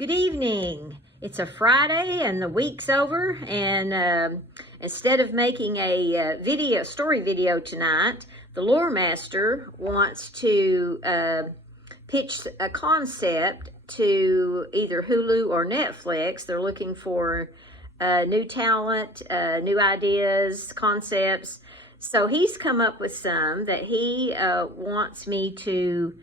Good evening. It's a Friday and the week's over, and instead of making a story video tonight, the lore master wants to pitch a concept to either Hulu or Netflix. They're looking for new talent, new ideas, concepts. So he's come up with some that he wants me to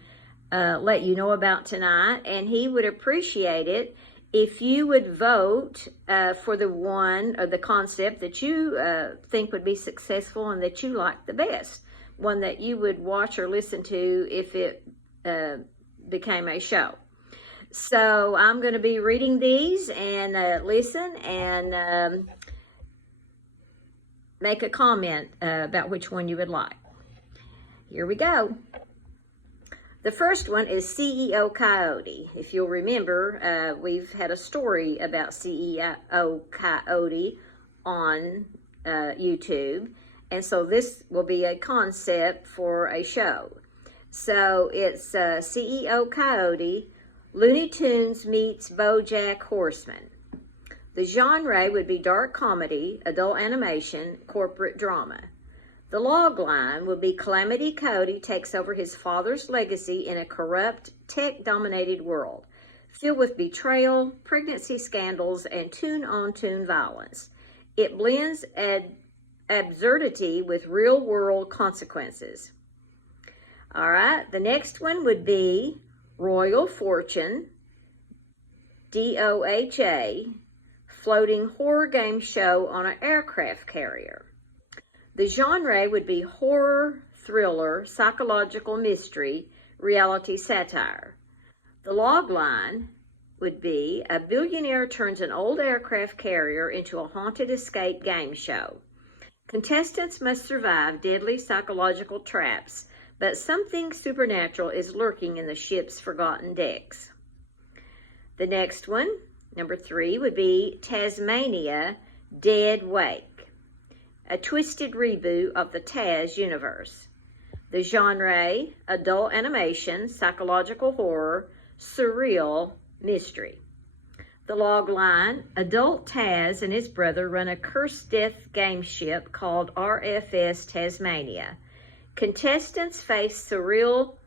let you know about tonight, and he would appreciate it if you would vote for the one or the concept that you think would be successful and that you like the best, one that you would watch or listen to if it became a show. So I'm going to be reading these and listen and make a comment about which one you would like. Here we go. The first one is CEO Coyote. If you'll remember, we've had a story about CEO Coyote on YouTube, and so this will be a concept for a show. So it's CEO Coyote, Looney Tunes meets BoJack Horseman. The genre would be dark comedy, adult animation, corporate drama. The log line would be Calamity Coyote takes over his father's legacy in a corrupt, tech-dominated world, filled with betrayal, pregnancy scandals, and tune-on-tune violence. It blends absurdity with real-world consequences. All right, the next one would be Royal Fortune, DOHA, floating horror game show on an aircraft carrier. The genre would be horror, thriller, psychological mystery, reality satire. The log line would be a billionaire turns an old aircraft carrier into a haunted escape game show. Contestants must survive deadly psychological traps, but something supernatural is lurking in the ship's forgotten decks. The next one, number 3, would be Tasmania Dead Wake, a twisted reboot of the Taz universe. The genre, adult animation, psychological horror, surreal mystery. The log line, adult Taz and his brother run a cursed death game ship called RFS Tasmania. Contestants face surreal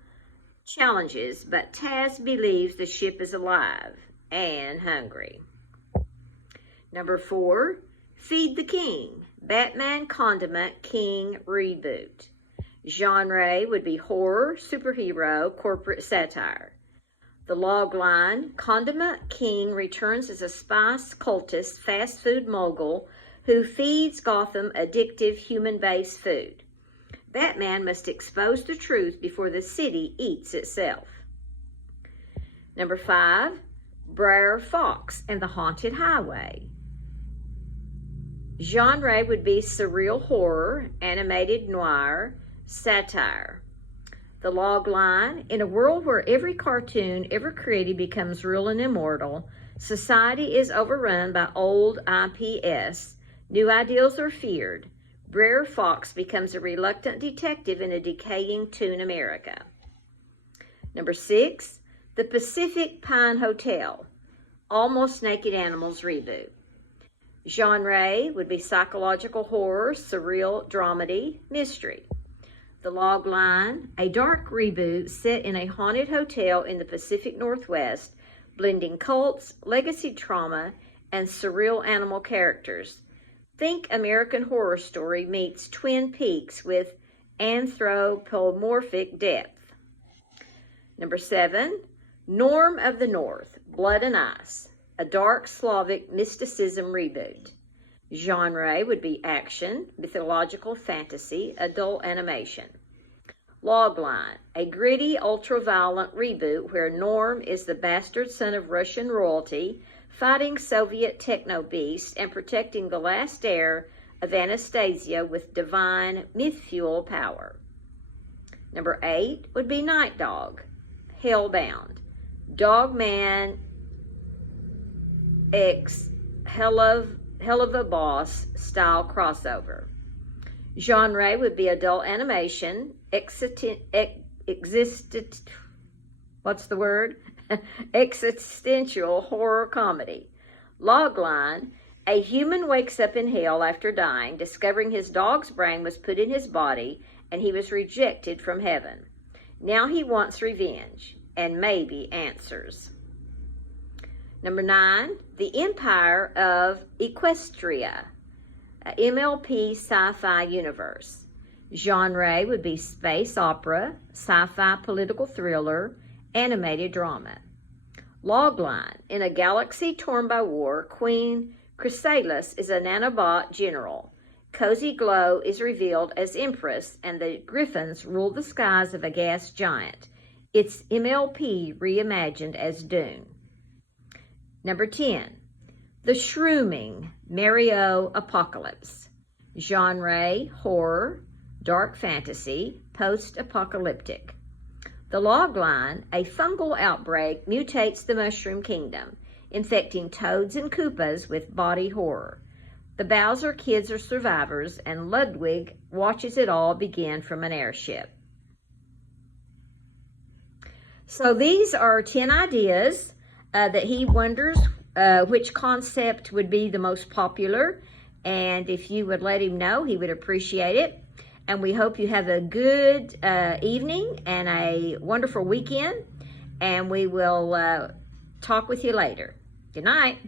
challenges, but Taz believes the ship is alive and hungry. Number 4, Feed the King, Batman Condiment King reboot. Genre would be horror, superhero, corporate satire. The log line, Condiment King returns as a spice cultist fast food mogul who feeds Gotham addictive human-based food. Batman must expose the truth before the city eats itself. Number 5, Brer Fox and the Haunted Highway. Genre would be surreal horror, animated noir, satire. The log line, in a world where every cartoon ever created becomes real and immortal, society is overrun by old IPS, new ideals are feared. Brer Fox becomes a reluctant detective in a decaying Toon America. Number 6, The Pacific Pine Hotel, Almost Naked Animals reboot. Genre would be psychological horror, surreal dramedy, mystery. The log line, a dark reboot set in a haunted hotel in the Pacific Northwest, blending cults, legacy trauma, and surreal animal characters. Think American Horror Story meets Twin Peaks with anthropomorphic depth. Number 7, Norm of the North, Blood and Ice, a dark Slavic mysticism reboot. Genre would be action, mythological fantasy, adult animation. Logline, a gritty, ultra-violent reboot where Norm is the bastard son of Russian royalty, fighting Soviet techno-beasts and protecting the last heir of Anastasia with divine myth-fuel power. Number 8 would be Night Dog, Hellbound, Dogman X Hell of a Boss style crossover. Genre would be adult animation, what's the word? existential horror comedy. Logline, a human wakes up in hell after dying, discovering his dog's brain was put in his body and he was rejected from heaven. Now he wants revenge and maybe answers. Number 9, The Empire of Equestria, MLP sci-fi universe. Genre would be space opera, sci-fi political thriller, animated drama. Logline, in a galaxy torn by war, Queen Chrysalis is a nanobot general. Cozy Glow is revealed as Empress, and the Griffins rule the skies of a gas giant. It's MLP reimagined as Dune. Number 10, The Shrooming, Mario Apocalypse. Genre, horror, dark fantasy, post-apocalyptic. The logline, a fungal outbreak mutates the mushroom kingdom, infecting toads and Koopas with body horror. The Bowser kids are survivors, and Ludwig watches it all begin from an airship. So these are 10 ideas that he wonders which concept would be the most popular, and if you would let him know, he would appreciate it. And we hope you have a good evening and a wonderful weekend, and we will talk with you later. Good night.